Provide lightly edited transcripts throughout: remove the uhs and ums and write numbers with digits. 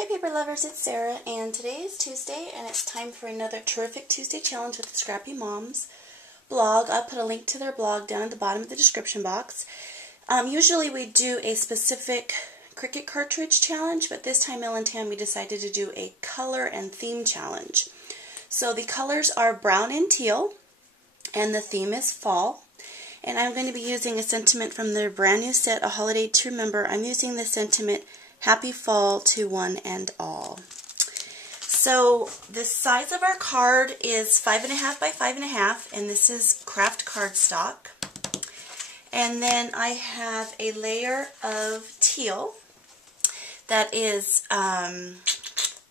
Hi paper lovers, it's Sarah, and today is Tuesday and it's time for another terrific Tuesday challenge with the Scrappy Moms blog. I'll put a link to their blog down at the bottom of the description box. Usually we do a specific Cricut cartridge challenge, but this time Mel and Tammy decided to do a color and theme challenge. So the colors are brown and teal, and the theme is fall. And I'm going to be using a sentiment from their brand new set, A Holiday to Remember. I'm using the sentiment, Happy Fall to one and all. So the size of our card is 5.5 by 5.5, and this is craft cardstock. And then I have a layer of teal that is 5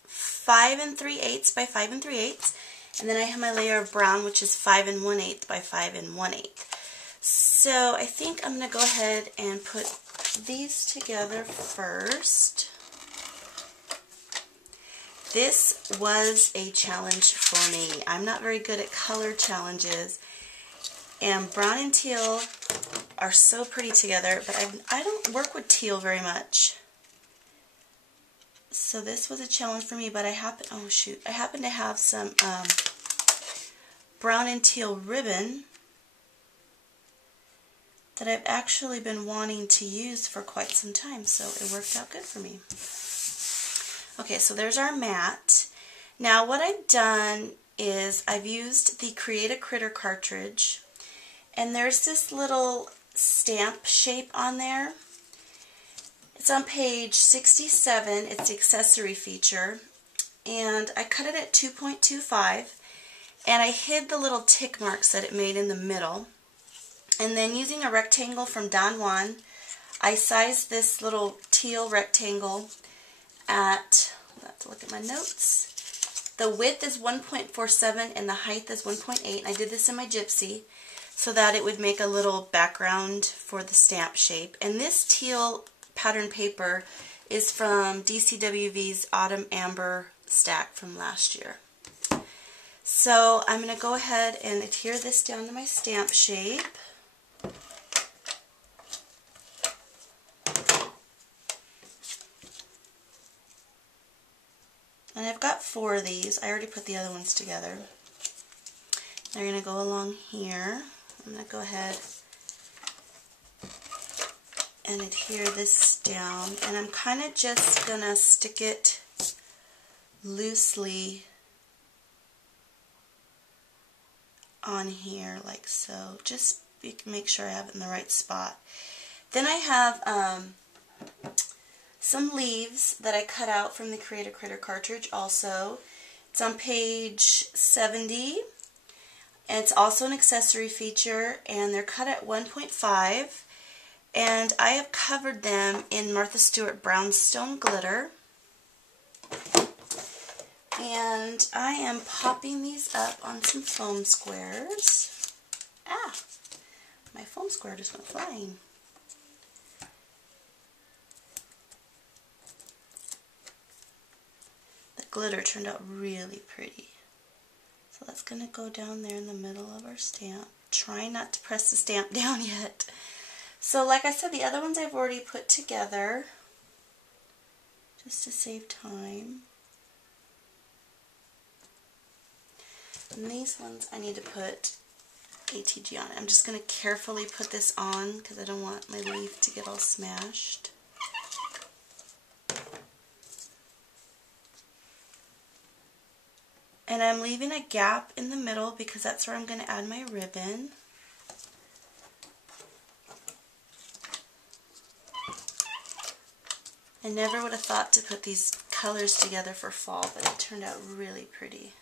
3/8 by 5 3/8, and then I have my layer of brown, which is 5 1/8 by 5 1/8. So I think I'm going to go ahead and put these together first. This was a challenge for me. I'm not very good at color challenges, and brown and teal are so pretty together, but I don't work with teal very much. So this was a challenge for me, but I happen to have some brown and teal ribbon that I've actually been wanting to use for quite some time, so it worked out good for me. Okay, so there's our mat. Now what I've done is I've used the Create a Critter cartridge, and there's this little stamp shape on there. It's on page 67. It's the accessory feature, and I cut it at 2.25, and I hid the little tick marks that it made in the middle. And then using a rectangle from Don Juan, I sized this little teal rectangle at, I'll have to look at my notes. The width is 1.47 and the height is 1.8. I did this in my Gypsy so that it would make a little background for the stamp shape. And this teal pattern paper is from DCWV's Autumn Amber stack from last year. So I'm going to go ahead and adhere this down to my stamp shape. And I've got 4 of these. I already put the other ones together. They're going to go along here. I'm going to go ahead and adhere this down. And I'm kind of just going to stick it loosely on here like so. Just make sure I have it in the right spot. Then I have some leaves that I cut out from the Create a Critter cartridge also. It's on page 70, and it's also an accessory feature, and they're cut at 1.5, and I have covered them in Martha Stewart Brownstone glitter. And I am popping these up on some foam squares. Ah! My foam square just went flying. The glitter turned out really pretty. So that's going to go down there in the middle of our stamp. Trying not to press the stamp down yet. So like I said, the other ones I've already put together just to save time. And these ones I need to put ATG on it. I'm just going to carefully put this on because I don't want my leaf to get all smashed. And I'm leaving a gap in the middle because that's where I'm going to add my ribbon. I never would have thought to put these colors together for fall, but it turned out really pretty.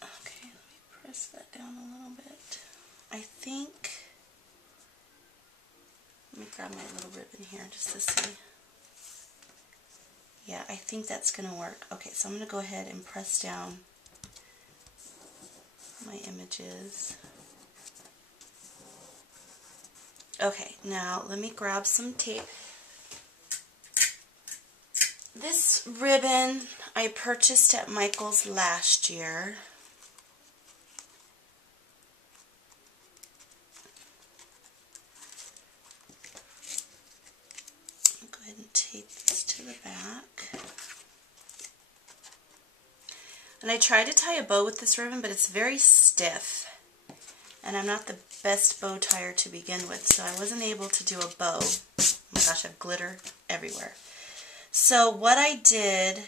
Okay, let me press that down a little bit. I think, let me grab my little ribbon here just to see. Yeah, I think that's going to work. Okay, so I'm going to go ahead and press down my images. Okay, now let me grab some tape. This ribbon I purchased at Michael's last year. And I tried to tie a bow with this ribbon, but it's very stiff. And I'm not the best bow tier to begin with, so I wasn't able to do a bow. Oh my gosh, I have glitter everywhere. So what I did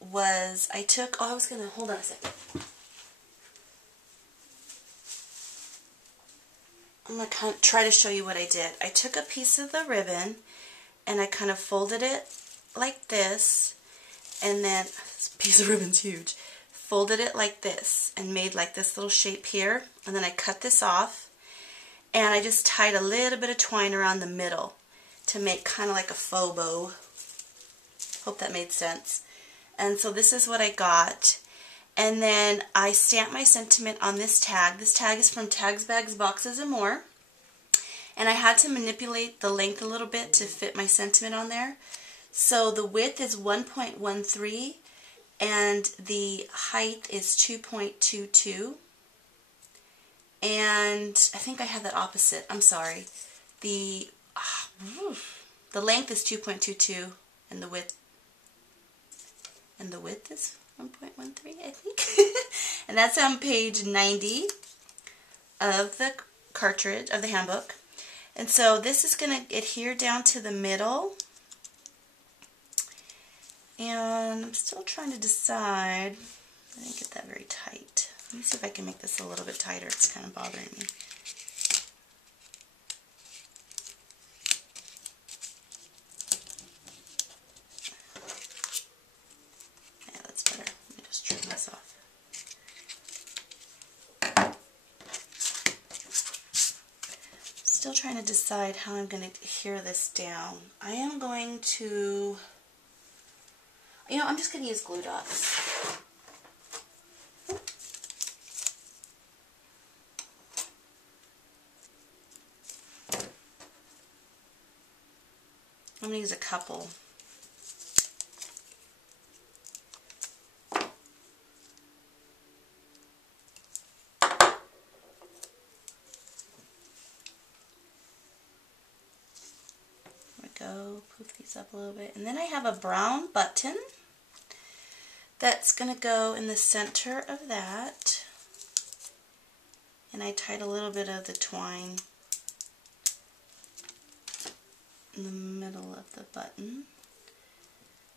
was I took, hold on a second. I'm going to try to show you what I did. I took a piece of the ribbon and I kind of folded it like this, and then, this piece of ribbon's huge, folded it like this and made like this little shape here, and then I cut this off and I just tied a little bit of twine around the middle to make kind of like a faux bow. Hope that made sense. And so this is what I got. And then I stamped my sentiment on this tag. This tag is from Tags, Bags, Boxes, and More. And I had to manipulate the length a little bit to fit my sentiment on there. So the width is 1.13 and the height is 2.22. And I think I have that opposite. I'm sorry. The length is 2.22 and the width is 1.13, I think. And that's on page 90 of the cartridge, of the handbook. And so this is going to adhere down to the middle. And I'm still trying to decide. I didn't get that very tight. Let me see if I can make this a little bit tighter. It's kind of bothering me. Yeah, that's better. Let me just trim this off. Still trying to decide how I'm going to adhere this down. I am going to, I'm just going to use glue dots. I'm going to use a couple. Go poof these up a little bit, and then I have a brown button that's going to go in the center of that, and I tied a little bit of the twine in the middle of the button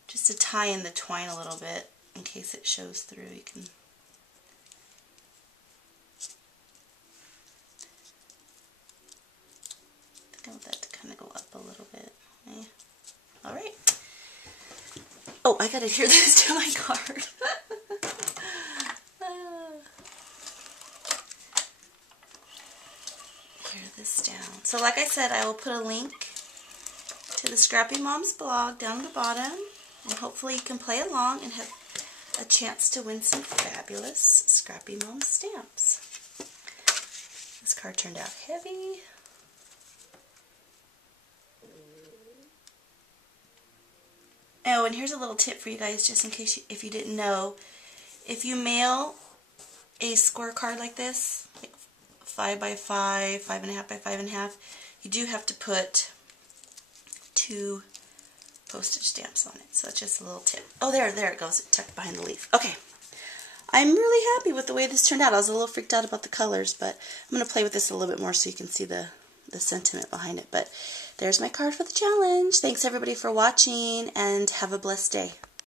just to tie in the twine a little bit in case it shows through. You can I want that to kind of go up a little bit. Okay. All right. Oh, I gotta adhere this to my card. Adhere this down. So like I said, I will put a link to the Scrappy Moms blog down at the bottom, and hopefully you can play along and have a chance to win some fabulous Scrappy Mom stamps. This card turned out heavy. Oh, and here's a little tip for you guys, just in case if you didn't know. If you mail a square card like this, like 5 by 5, 5.5 by 5.5, you do have to put 2 postage stamps on it. So that's just a little tip. Oh, there it goes, tucked behind the leaf. Okay. I'm really happy with the way this turned out. I was a little freaked out about the colors, but I'm going to play with this a little bit more so you can see the sentiment behind it. But there's my card for the challenge. Thanks everybody for watching, and have a blessed day.